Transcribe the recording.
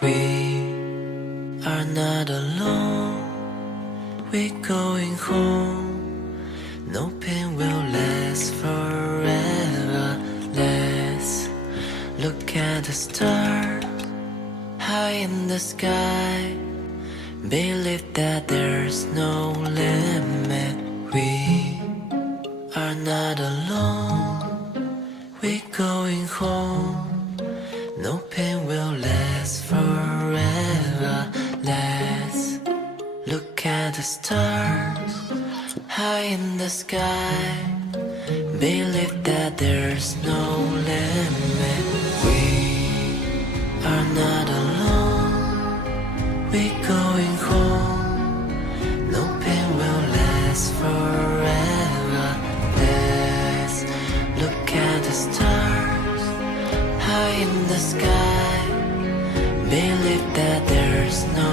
We are not alone, we're going home. No pain will last forever. Let's look at the stars high in the sky. Believe that there's no limit. We are not alone, we're going home. No pain will last forever. Let's look at the stars high in the sky. Believe that there's no limit. We are not alone, we're going home. No pain will last forever. Let's look at the stars high in the sky. Believe that there's no